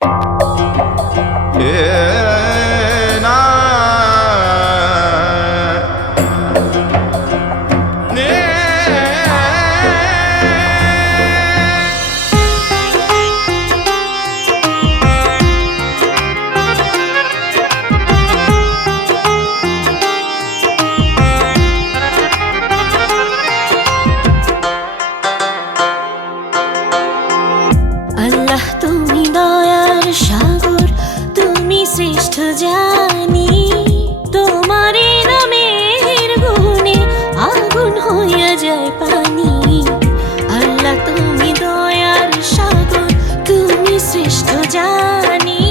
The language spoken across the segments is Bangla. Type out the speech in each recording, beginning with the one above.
আল্লাহ তুমি দয়ার সাগর, তুমি শ্রেষ্ঠ জানি। তোমার নামের গুণে আগুন হইয়া যায় পানি। আল্লাহ তুমি দয়ার সাগর, তুমি শ্রেষ্ঠ জানি।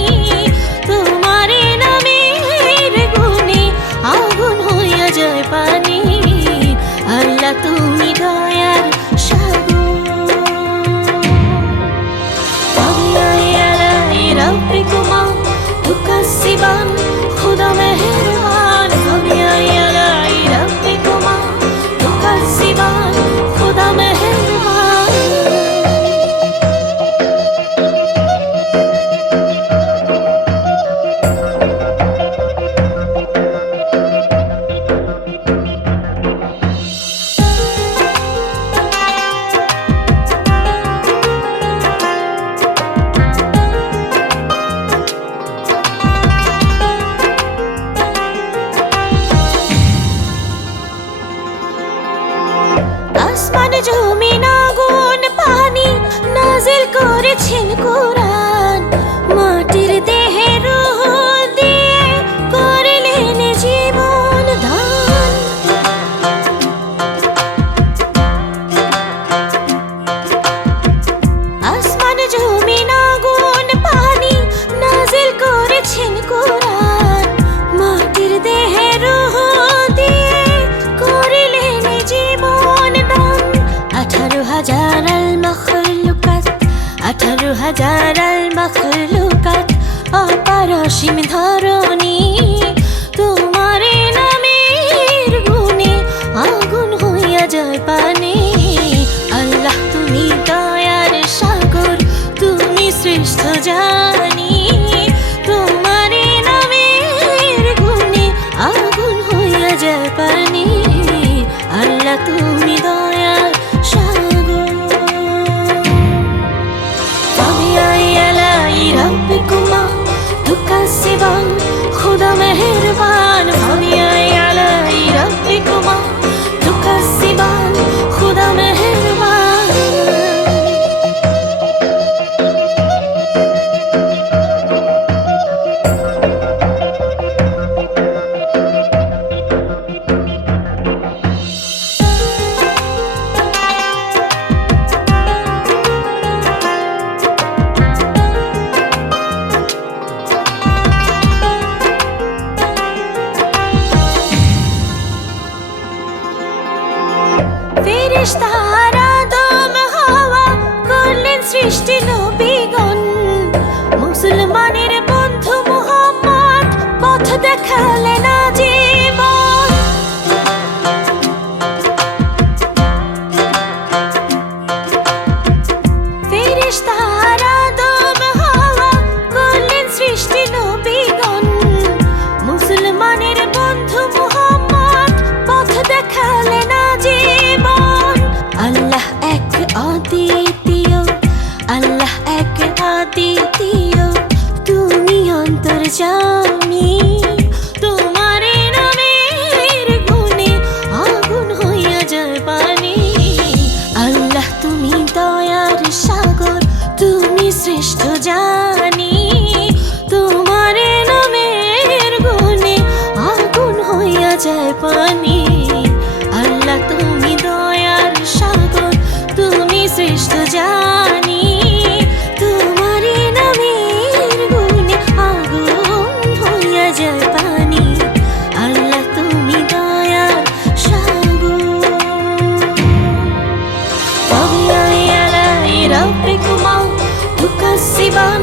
তোমার নামের গুণে আগুন হইয়া যায় পানি। আল্লাহ তুমি দয়ার ربكما تكذبان خدا مهربان فبأي آلاء ربكما تكذبان خدا مهربان আসমান জমিন আগুন পানি নাজিল করেছেন কোরআন। মাটির দেহে রূহ দিয়ে করলেন জীবন দান। আসমান জমিন আগুন পানি নাজিল করেছেন কোরআন। মাটির দেহে রূহ দিয়ে করলেন জীবন দান। 18,000 المخلوقات 18,000 المخلوقات অপারসীম ধরণী। তোমার নামের গুণে আগুন হইয়া যায় পানি। আল্লাহ তুমি দয়ার সাগর, তুমি শ্রেষ্ঠ জানি। তোমার নামের গুণে আগুন হইয়া যায় পানি। আল্লাহ তুমি দয়ার সাগর। فبأي آلاء ربكما تكذبان خدا مهربان فبأي آلاء ربكما تكذبان خدا مهربان ফেরেশতারা আদম হাওয়া করলেন সৃষ্টি নবীগণ। মুসলমানের বন্ধু মুহাম্মদ পথ দেখালেন আজীবন। ফেরেশতারা আদম হাওয়া করলেন সৃষ্টি নবীগণ। মুসলমানের বন্ধু মুহাম্মদ পথ দেখালেন আজীবন। আল্লাহ এক অদ্বিতীয়, আল্লাহ এক অদ্বিতীয়, তুমি অন্তর্যামী। তোমার নামের গুণে আগুন হইয়া যায় পানি। আল্লাহ তুমি দয়ার সাগর, তুমি শ্রেষ্ঠ জানি। তোমার নামের গুণে আগুন হইয়া যায় পানি। আল্লাহ তুমি দয়ার সাগর, তুমি শ্রেষ্ঠ জানি। তোমার নামের গুণে আগুন হইয়া যায় পানি। আল্লাহ তুমি দয়ার সাগর। فبأي آلاء ربكما تكذبان